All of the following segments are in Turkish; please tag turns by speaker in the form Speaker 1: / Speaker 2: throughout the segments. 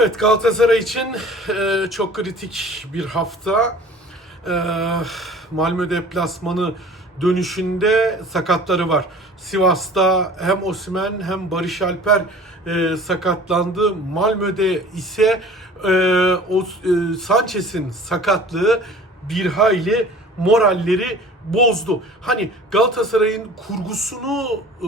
Speaker 1: Evet Galatasaray için e, çok kritik bir hafta. E, Malmö deplasmanı dönüşünde sakatları var. Sivas'ta hem Osimhen hem Barış Alper e, sakatlandı. Malmö'de ise e, o e, Sanchez'in sakatlığı bir hayli moralleri bozdu. Hani Galatasaray'ın kurgusunu e,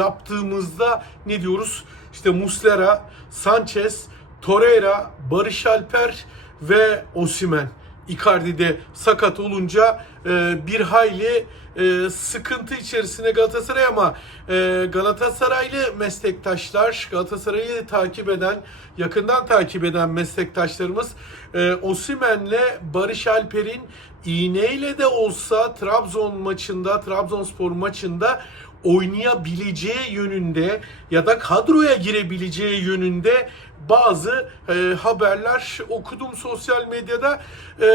Speaker 1: yaptığımızda ne diyoruz? İşte Muslera, Sanchez, Torreira, Barış Alper ve Osimen. Icardi de sakat olunca e, bir hayli e, sıkıntı içerisinde Galatasaray ama e, Galatasaraylı meslektaşlar, Galatasaray'ı takip eden, yakından takip eden meslektaşlarımız e, Osimen'le Barış Alper'in iğneyle de olsa Trabzon maçında, Trabzonspor maçında oynayabileceği yönünde ya da kadroya girebileceği yönünde bazı e, haberler okudum sosyal medyada. E,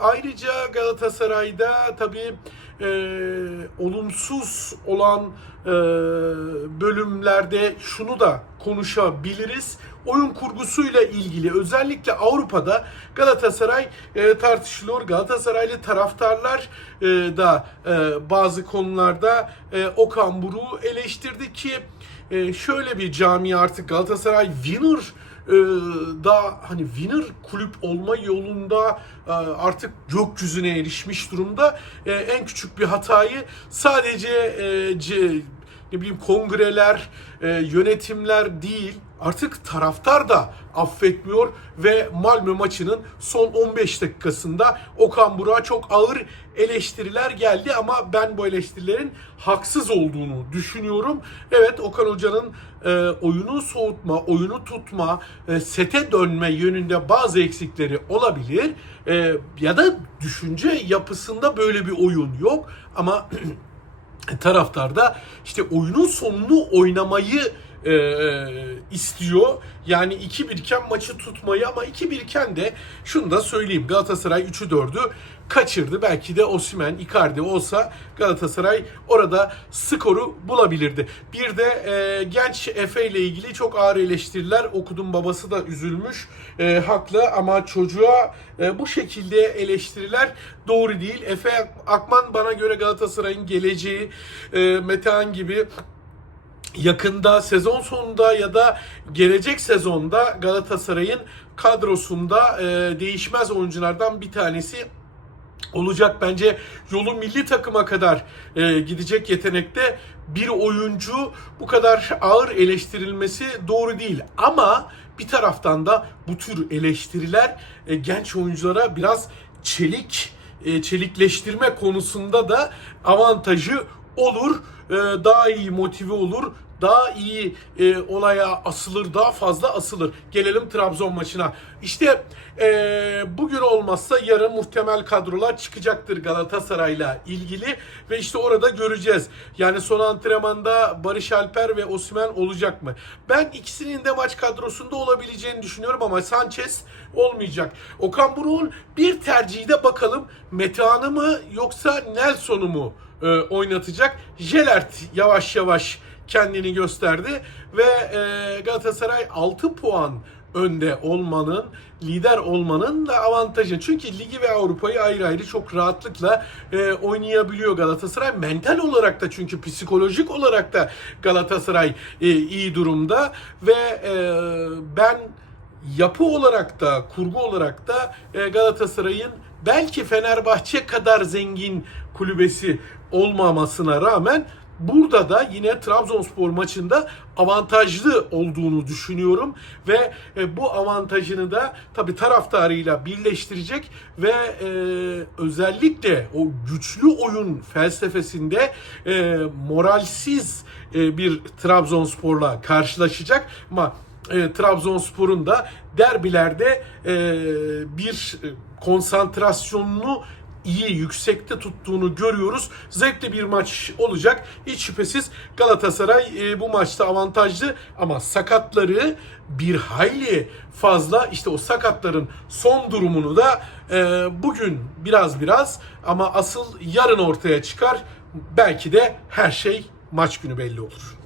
Speaker 1: ayrıca Galatasaray'da tabii e, olumsuz olan e, bölümlerde şunu da konuşabiliriz. Oyun kurgusuyla ilgili özellikle Avrupa'da Galatasaray e, tartışılıyor. Galatasaraylı taraftarlar e, da e, bazı konularda e, Okan Buruk'u eleştirdi ki e, şöyle bir cami artık Galatasaray winner e, da hani winner kulüp olma yolunda e, artık gökyüzüne erişmiş durumda. E, en küçük bir hatayı sadece e, ne bileyim kongreler, e, yönetimler değil artık taraftar da affetmiyor ve Malmö maçının son 15 dakikasında Okan Burak'a çok ağır eleştiriler geldi ama ben bu eleştirilerin haksız olduğunu düşünüyorum. Evet Okan Hoca'nın e, oyunu soğutma, oyunu tutma, e, sete dönme yönünde bazı eksikleri olabilir. E, ya da düşünce yapısında böyle bir oyun yok ama taraftar da işte oyunun sonunu oynamayı e, istiyor. Yani 2-1 iken maçı tutmayı ama 2-1 iken de şunu da söyleyeyim. Galatasaray 3'ü 4'ü kaçırdı. Belki de Osimhen, Icardi olsa Galatasaray orada skoru bulabilirdi. Bir de e, genç Efe ile ilgili çok ağır eleştiriler okudum. Babası da üzülmüş. E, haklı ama çocuğa e, bu şekilde eleştiriler doğru değil. Efe Akman bana göre Galatasaray'ın geleceği e, Metehan gibi yakında sezon sonunda ya da gelecek sezonda Galatasaray'ın kadrosunda e, değişmez oyunculardan bir tanesi olacak. Bence yolu milli takıma kadar e, gidecek yetenekte bir oyuncu bu kadar ağır eleştirilmesi doğru değil. Ama bir taraftan da bu tür eleştiriler e, genç oyunculara biraz çelik e, çelikleştirme konusunda da avantajı olur. E, daha iyi motive olur. Daha iyi e, olaya asılır, daha fazla asılır. Gelelim Trabzon maçına. İşte e, bugün olmazsa yarın muhtemel kadrolar çıkacaktır Galatasaray'la ilgili ve işte orada göreceğiz. Yani son antrenmanda Barış Alper ve Osimhen olacak mı? Ben ikisinin de maç kadrosunda olabileceğini düşünüyorum ama Sanchez olmayacak. Okan Buruk'un bir tercihi de bakalım Metehan'ı mı yoksa Nelson'u mu e, oynatacak? Jelert yavaş yavaş kendini gösterdi ve e, Galatasaray 6 puan önde olmanın, lider olmanın da avantajı. Çünkü ligi ve Avrupa'yı ayrı ayrı çok rahatlıkla e, oynayabiliyor Galatasaray. Mental olarak da çünkü psikolojik olarak da Galatasaray e, iyi durumda ve e, ben yapı olarak da kurgu olarak da e, Galatasaray'ın belki Fenerbahçe kadar zengin kulübesi olmamasına rağmen burada da yine Trabzonspor maçında avantajlı olduğunu düşünüyorum ve e, bu avantajını da tabii taraftarıyla birleştirecek ve e, özellikle o güçlü oyun felsefesinde moralsiz bir Trabzonspor'la karşılaşacak. Ama e, Trabzonspor'un da derbilerde e, bir konsantrasyonunu iyi yüksekte tuttuğunu görüyoruz. Zevkli bir maç olacak. Hiç şüphesiz Galatasaray e, bu maçta avantajlı ama sakatları bir hayli fazla. İşte o sakatların son durumunu da e, bugün biraz biraz ama asıl yarın ortaya çıkar. Belki de her şey maç günü belli olur.